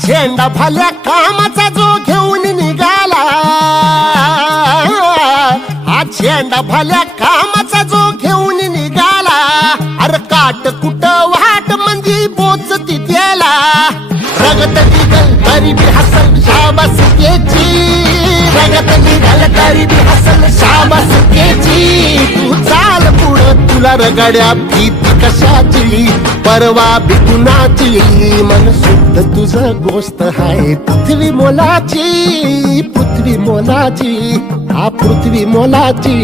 झेंडा भल्या कामाचा जो घेऊन निघाला, हा झेंडा भल्या कामाचा जो घेऊन निघाला, अरे काट कुट वाट म्हणजे पोचती त्याला, रगत निघल तरी बी हसल शाबास केची, रगत निघल तरी बी हसल शाबास केची, तू चाल पुढं तुला रगड्या भीती कशाची, परवा बी कुणाची, मन शुद्ध तुझं गोष्ट हाय पृथ्वी मोलाची, पृथ्वी मोलाची, हा पृथ्वी मोलाची,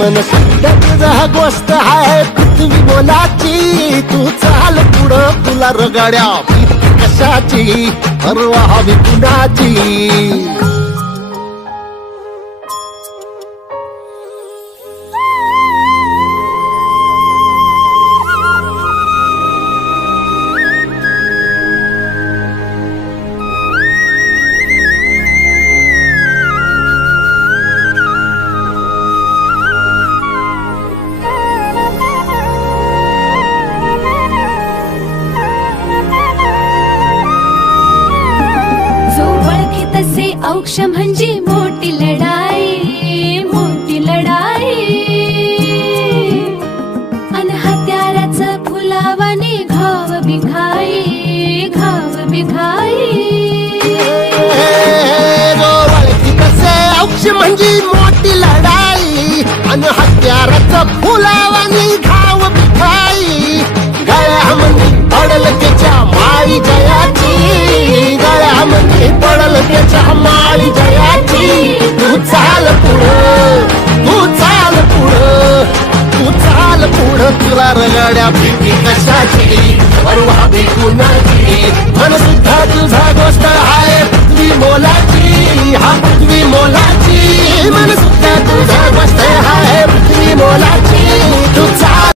मन शुद्ध तुझं गोष्ट हाय पृथ्वी मोलाची, तू चाल पुढं तुला रगड्या भीती कशाची, परवा बी कुणाची. औक्ष म्हणजे मोठी लढाई, मोठी लढाई, अन हत्याराचं फुलावाने घाव बिघाई, घाव बिघाई, औक्ष म्हणजे मोठी लढाई, अन हत्याराचं फुलावाने घाव बिघाई, गळ्यामध्ये पडल त्याच्या माळी जयाची, गळ्यामध्ये पडल त्याच्या माळी जयाची, तू चाल पुढं, तू चाल पुढं, तू चाल पुढं, तुला रगड्या भीती कशाची, परवा बी कुणाची, मन सुद्धा तुझा गोष्ट आहे पृथ्वी मोलाची, हा पृथ्वी मोलाची, मन सुद्धा तुझा गोष्ट आहे पृथ्वी मोलाची, तू